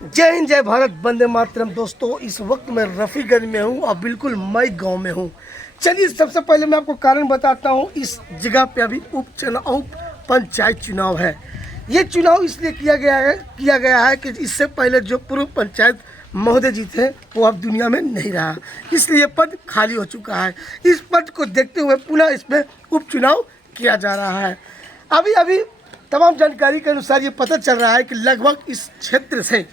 जय हिंद, जय भारत, वंदे मातरम। दोस्तों, इस वक्त मैं रफ़ीगंज में हूँ और बिल्कुल मई गांव में हूँ। चलिए, सबसे पहले मैं आपको कारण बताता हूँ। इस जगह पे अभी उप पंचायत चुनाव है। ये चुनाव इसलिए किया गया है कि इससे पहले जो पूर्व पंचायत महोदय जी थे वो अब दुनिया में नहीं रहा, इसलिए पद खाली हो चुका है। इस पद को देखते हुए पुनः इसमें उपचुनाव किया जा रहा है। अभी तमाम जानकारी के अनुसार ये पता चल रहा है कि लगभग इस क्षेत्र से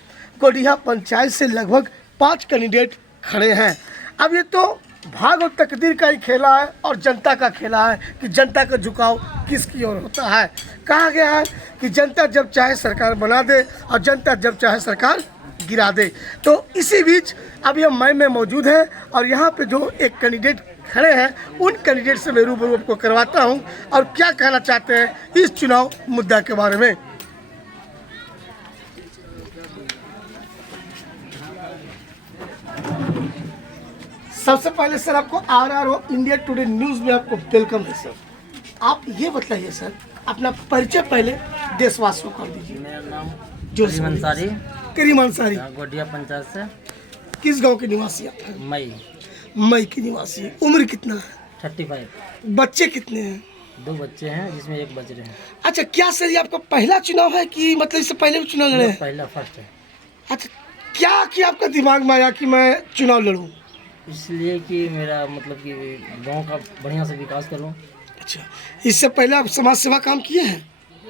कोडिया पंचायत से लगभग 5 कैंडिडेट खड़े हैं। अब ये तो भाग और तकदीर का ही खेला है और जनता का खेला है कि जनता का झुकाव किसकी ओर होता है। कहा गया है कि जनता जब चाहे सरकार बना दे और जनता जब चाहे सरकार गिरा दे। तो इसी बीच अभी हम मई में मौजूद हैं और यहाँ पे जो एक कैंडिडेट खड़े हैं उन कैंडिडेट से मैं रूबरू आपको करवाता हूँ और क्या कहना चाहते हैं इस चुनाव मुद्दा के बारे में। सबसे पहले सर, आपको RRO इंडिया टुडे न्यूज़ में आपको वेलकम है सर। आप ये बताइए सर, अपना परिचय पहले देशवासियों को कर दीजिए। मेरा नाम करीम अंसारी, गोडिया पंचायत से। किस गांव के निवासी आप हैं? मई के निवासी। उम्र कितना है? 35। बच्चे कितने हैं? 2 बच्चे हैं जिसमें एक बच रहे हैं। अच्छा, क्या सर ये आपका पहला चुनाव है कि मतलब इससे पहले भी चुनाव लड़े हैं? पहला फर्स्ट है। अच्छा, क्या कि आपका दिमाग में आया कि मैं चुनाव लड़ूं? इसलिए कि मेरा मतलब कि गांव का बढ़िया से विकास करूं। अच्छा, इससे पहले आप समाज सेवा काम किए हैं?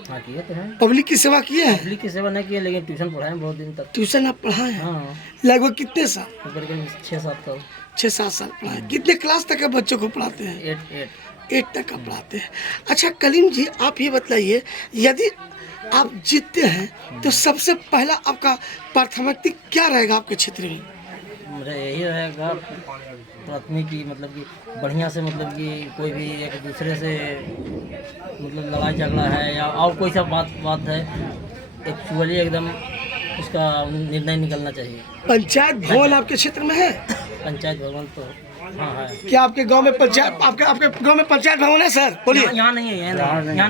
हाँ, किए तो हैं। पब्लिक की सेवा किए हैं? पब्लिक की सेवा नहीं की है, लेकिन ट्यूशन पढ़ाए हैं बहुत दिन तक। ट्यूशन आप पढ़ाए हैं? हाँ, लगभग कितने साल? करीब 6-7 साल। 6-7 साल पढ़ाए। कितने क्लास तक के बच्चों को पढ़ाते हैं? 8 तक का पढ़ाते हैं। अच्छा कलीम जी, आप ये बताइए, यदि आप जीतते हैं तो सबसे पहला आपका प्राथमिकता क्या रहेगा आपके क्षेत्र में? मेरा यही रहेगा प्राथमिक की, मतलब कि बढ़िया से, मतलब कि कोई भी एक दूसरे से मतलब लड़ाई झगड़ा है या और कोई सा बात है, एक्चुअली एकदम उसका निर्णय निकलना चाहिए। पंचायत भवन आपके क्षेत्र में है? पंचायत भवन तो हाँ है। क्या आपके गांव में पंचायत आपके गांव में पंचायत भवन है सर? बोलिए। यहाँ नहीं है,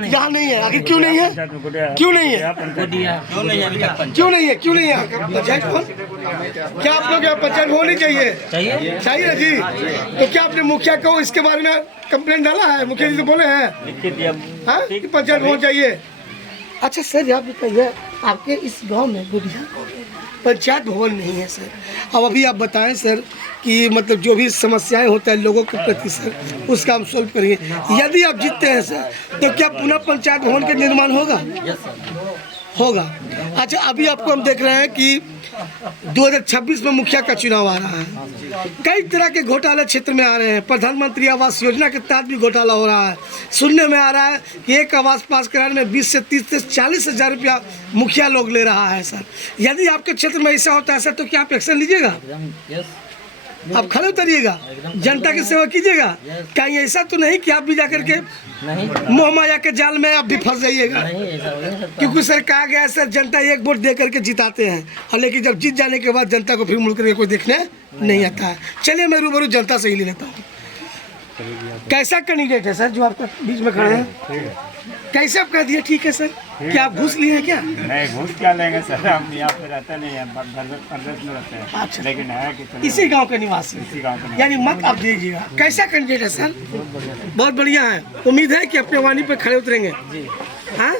यहाँ नहीं है। आखिर क्यों नहीं है? क्यों नहीं है? क्यों नहीं है पंचायत भवन? क्या आप लोग यहाँ पंचायत भवन नहीं चाहिए ना जी? तो क्या आपने मुखिया को इसके बारे में कंप्लेंट डाला है? मुखिया जी तो बोले हैं कि पंचायत भवन चाहिए। अच्छा सर, आप बताइए, आपके इस गांव में गुडिया पंचायत भवन नहीं है सर। अब अभी आप बताएं सर कि मतलब जो भी समस्याएं होता है लोगों के प्रति सर, उसका हम सोल्व करिए। यदि आप जीतते हैं सर तो क्या पुनः पंचायत भवन का निर्माण होगा? अच्छा, अभी आपको हम देख रहे हैं कि 2026 में मुखिया का चुनाव आ रहा है। कई तरह के घोटाले क्षेत्र में आ रहे हैं। प्रधानमंत्री आवास योजना के तहत भी घोटाला हो रहा है। सुनने में आ रहा है कि एक आवास पास कराने में 20 से 30 से 40 हज़ार रुपया मुखिया लोग ले रहा है सर। यदि आपके क्षेत्र में ऐसा होता है सर तो क्या आप एक्शन लीजिएगा? आप खड़े उतरिएगा, जनता की सेवा कीजिएगा। कहीं ऐसा तो नहीं कि आप भी जाकर के मोह माया के जाल में आप भी फंस जाइएगा? क्योंकि सर कहा गया है सर, जनता एक वोट दे करके जिताते हैं और लेकिन जब जीत जाने के बाद जनता को फिर मुड़ करके कोई देखने नहीं आता है। चलिए, मैं रूबरू जनता से ही ले लेता हूँ। कैसा कैंडिडेट है सर जो आपके बीच में खड़े हैं? कैसे आप कह दिए ठीक है सर? क्या आप घूस लिए हैं क्या? नहीं, घूस क्या लेंगे सर, हम यहाँ पे रहते नहीं हैं, प्रदेश में रहते हैं। अच्छा, लेकिन है कि इसी गांव के निवासी, इसी गांव के यानी मत आप दीजिएगा। कैसा कैंडिडेट है सर? बहुत बढ़िया है। उम्मीद है कि अपने वाणी पे खड़े उतरेंगे। हाँ,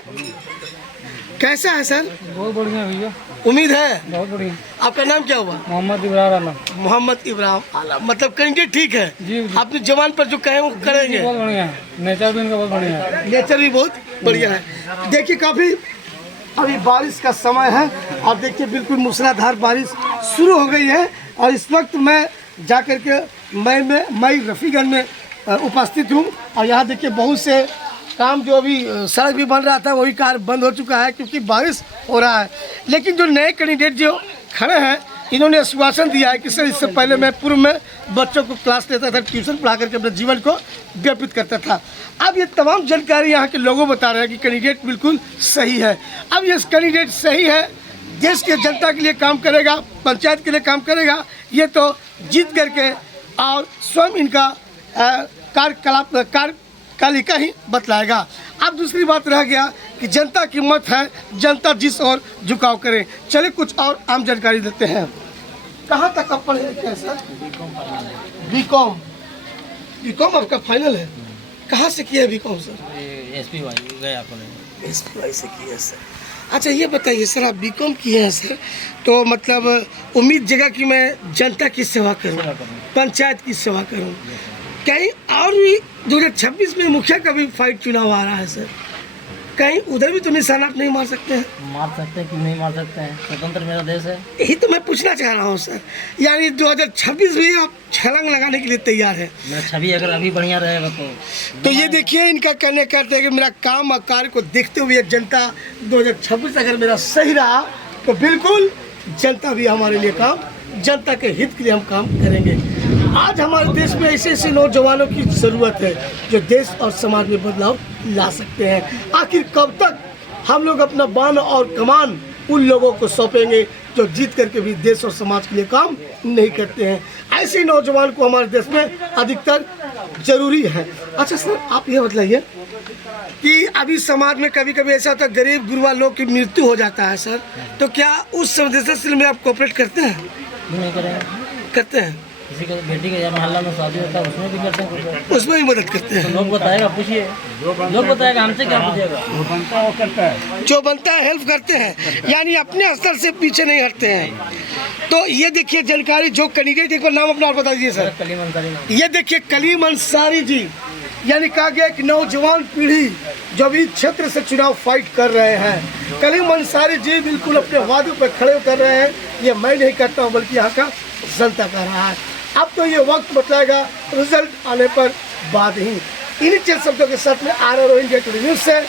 कैसा है सर? बहुत बढ़िया भैया, उम्मीद है। बहुत बढ़िया। आपका नाम क्या हुआ? मोहम्मद इब्राहिम। मोहम्मद इब्राहिम आला। मतलब कैंडिडेट ठीक है जी। आपने जवान पर जो कहे वो करेंगे। बहुत बढ़िया, नेचर भी इनका बहुत बढ़िया है। नेचर भी बहुत बढ़िया है। देखिए, काफ़ी अभी बारिश का समय है और देखिए बिल्कुल मूसलाधार बारिश शुरू हो गई है और इस वक्त मैं जाकर के मई रफ़ीगंज में उपस्थित हूँ और यहाँ देखिए बहुत से काम जो अभी सड़क भी बन रहा था वही कार्य बंद हो चुका है क्योंकि बारिश हो रहा है। लेकिन जो नए कैंडिडेट जो खड़े हैं इन्होंने आश्वासन दिया है कि सर इससे पहले मैं पूर्व में बच्चों को क्लास लेता था, ट्यूशन पढ़ा करके अपने जीवन को व्यतीत करता था। अब ये तमाम जानकारी यहाँ के लोगों बता रहे हैं कि कैंडिडेट बिल्कुल सही है। अब ये कैंडिडेट सही है, देश के जनता के लिए काम करेगा, पंचायत के लिए काम करेगा, ये तो जीत करके और स्वयं इनका कालिका ही बतलाएगा। अब दूसरी बात रह गया कि जनता की मत है, जनता जिस और झुकाव करे। चलिए कुछ और आम जानकारी देते हैं। कहाँ तक आप पढ़े लिखे हैं सर? बीकॉम। बीकॉम आपका फाइनल है? कहाँ से किया है बीकॉम सर? SPY गया कॉलेज। SPY से किया है सर। अच्छा ये बताइए सर, आप बीकॉम किए हैं सर, तो मतलब उम्मीद जगह कि मैं जनता की सेवा करूं, पंचायत की सेवा करूं। कहीं और भी 2026 में मुखिया का भी फाइट चुनाव आ रहा है सर, कहीं उधर भी तो निशाना नहीं मार सकते हैं? मार सकते हैं, क्यों नहीं मार सकते हैं, स्वतंत्र मेरा देश है। यही तो मैं पूछना चाह रहा हूँ सर, यानी 2026 भी आप छलांग लगाने के लिए तैयार है? मेरा छवि अगर अभी बढ़िया रहेगा तो ये देखिए इनका कहने करते हैं कि मेरा काम और कार्य को देखते हुए जनता 2026 अगर मेरा सही रहा तो बिल्कुल जनता भी हमारे लिए काम, जनता के हित के लिए हम काम करेंगे। आज हमारे देश में ऐसे ऐसे नौजवानों की ज़रूरत है जो देश और समाज में बदलाव ला सकते हैं। आखिर कब तक हम लोग अपना बान और कमान उन लोगों को सौंपेंगे जो जीत करके भी देश और समाज के लिए काम नहीं करते हैं? ऐसे नौजवान को हमारे देश में अधिकतर जरूरी है। अच्छा सर आप ये बताइए कि अभी समाज में कभी कभी ऐसा होता है गरीब गुरबा लोग की मृत्यु हो जाता है सर, तो क्या उस संवेदनशील में आप कोऑपरेट करते हैं? नहीं करेंगे। करते हैं? किसी का बेटी का या मोहल्ला में शादी होता है उसमें भी करते हैं, उसमें भी मदद करते हैं? तो लोग बताएगा, पूछिए, लोग बताएगा, हमसे क्या पूछेगा? जो बनता है वो करता है, जो बनता है हेल्प करते हैं, यानी अपने स्तर से पीछे नहीं हटते हैं। तो ये देखिए जानकारी जो कैंडिडेट, एक बार नाम अपना और बता दीजिए सर। कलीम अंसारी। ये देखिए कलीम अंसारी जी, यानी कहा गया कि नौजवान पीढ़ी जो भी क्षेत्र से चुनाव फाइट कर रहे हैं, कलीम अंसारी जी बिल्कुल अपने वादे पर खड़े कर रहे हैं। ये मैं नहीं करता हूँ बल्कि यहाँ का जनता कर रहा है। अब तो ये वक्त बताएगा रिजल्ट आने पर बाद ही। इन्हीं चंद शब्दों के साथ में RRO इंडिया टुडे न्यूज़ से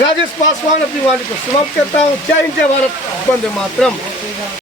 राजेश पासवान अपनी वाणी को समाप्त करता हूँ। जय हिंद, जय भारत, वंदे मातरम।